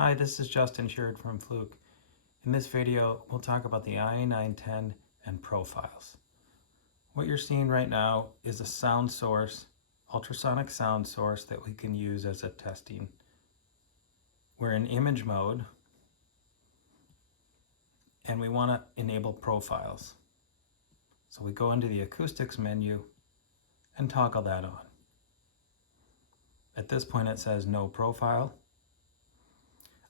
Hi, this is Justin Sheard from Fluke. In this video, we'll talk about the ii910 and profiles. What you're seeing right now is a sound source, ultrasonic sound source that we can use as a testing. We're in image mode and we want to enable profiles. So we go into the acoustics menu and toggle that on. At this point it says no profile.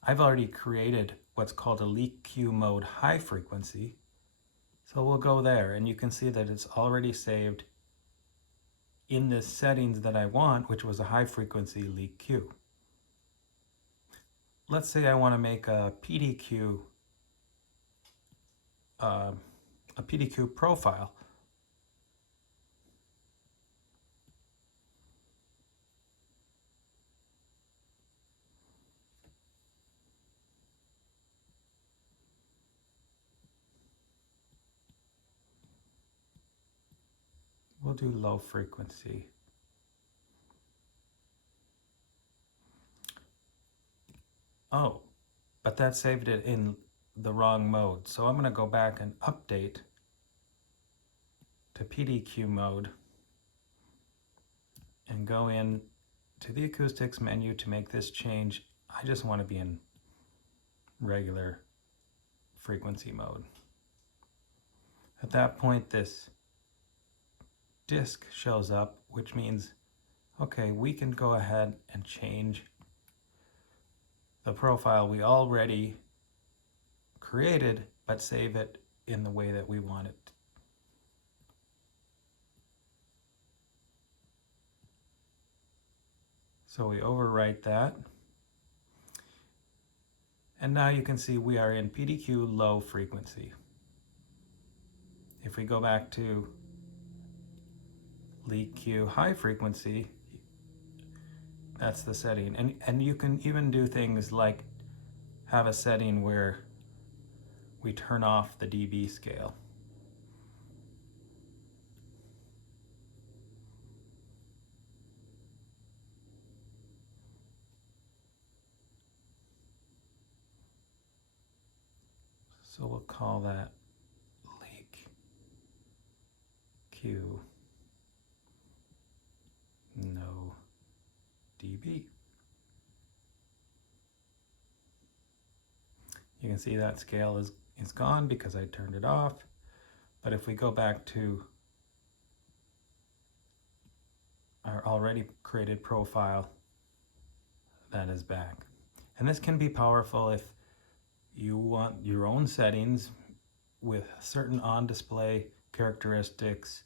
I've already created what's called a leak Q mode high frequency. So we'll go there and you can see that it's already saved in the settings that I want, which was a high frequency leak Q. Let's say I want to make a PDQ profile. We'll do low frequency. Oh, but that saved it in the wrong mode. So I'm going to go back and update to PDQ mode and go in to the acoustics menu to make this change. I just want to be in regular frequency mode. At that point, this disc shows up, which means, okay, we can go ahead and change the profile we already created, but save it in the way that we want it. So we overwrite that. And now you can see we are in PDQ low frequency. If we go back to leak Q high frequency, that's the setting. And you can even do things like have a setting where we turn off the dB scale. So we'll call that leak Q no dB. You can see that scale is gone because I turned it off. But if we go back to our already created profile, that is back. And this can be powerful if you want your own settings with certain on-display characteristics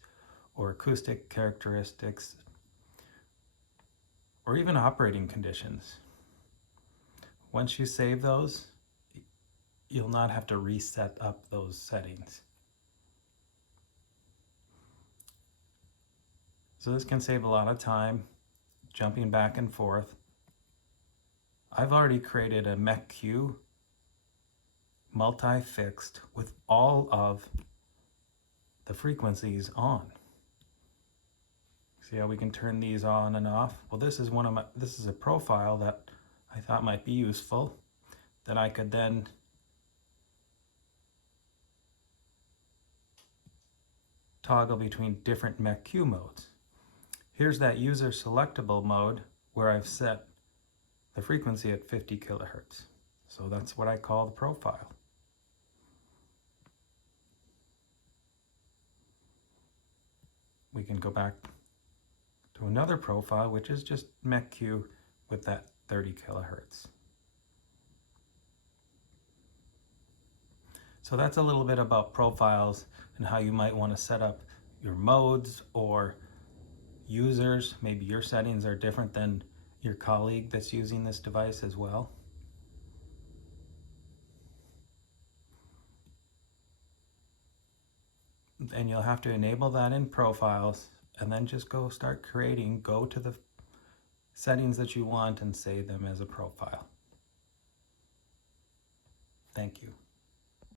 or acoustic characteristics or even operating conditions. Once you save those, you'll not have to reset up those settings. So this can save a lot of time jumping back and forth. I've already created a MEC-Q multi-fixed with all of the frequencies on. See how we can turn these on and off? Well, this is a profile that I thought might be useful, that I could then toggle between different MEC-Q modes. Here's that user selectable mode where I've set the frequency at 50 kilohertz. So that's what I call the profile. We can go back to another profile, which is just MEC-Q with that 30 kilohertz. So that's a little bit about profiles and how you might want to set up your modes or users. Maybe your settings are different than your colleague that's using this device as well. And you'll have to enable that in profiles and then just go start creating, go to the settings that you want and save them as a profile. Thank you.